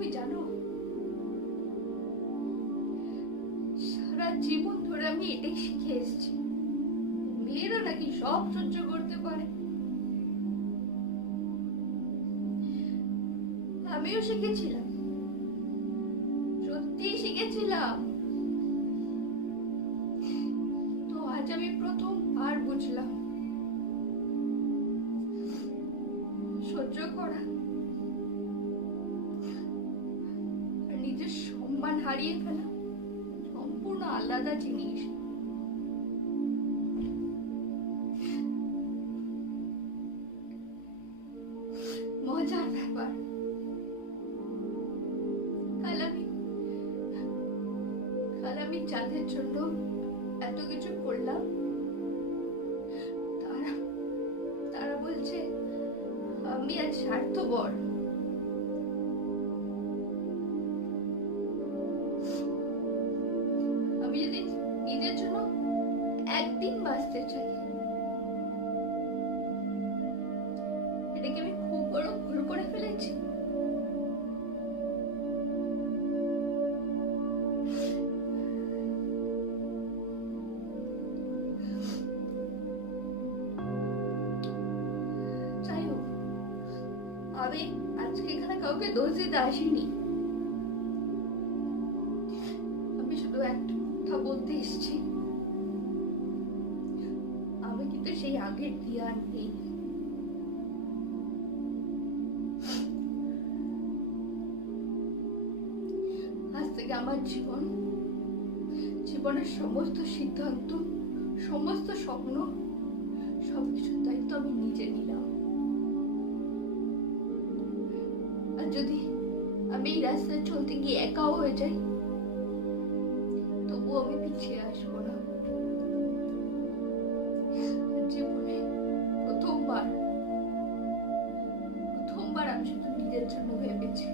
তুমি জানো, সারা জীবন ধরে আমি এটাই শিখে এসেছি, মেয়েরা নাকি সব সহ্য করতে পারে। আমিও শিখেছিলাম, সত্যি শিখেছিলাম। তো আজ আমি প্রথমবার বুঝলাম সহ্য করা আর নিজের সম্মান হারিয়ে ফেলা সম্পূর্ণ আলাদা জিনিস। মজার ব্যাপার, কাল আমি যাদের জন্য এত কিছু করলাম, তারা বলছে আমি আজ স্বার্থপর। আমি যদি নিজের জন্য একদিন বাঁচতে চাই, এটাকে আমি খুব বড় ভুল করে ফেলেছি। যাই হোক, আমি আজকে এখানে কাউকে দোষ দিতে আসিনি। আমি শুধু একটা কথা বলতে এসেছি, আমি কিন্তু সেই আগের দিয়া নেই। আজ থেকে আমার জীবনের সমস্ত সিদ্ধান্ত, সমস্ত স্বপ্ন, সবকিছুর দায়িত্ব আমি নিজে নিলাম। আর যদি আমি এই রাস্তায় চলতে গিয়ে একাও হয়ে যাই, তবুও আমি পিছিয়ে আসবো না। জীবনে প্রথমবার আমি শুধু নিজের জন্য ভেবেছি।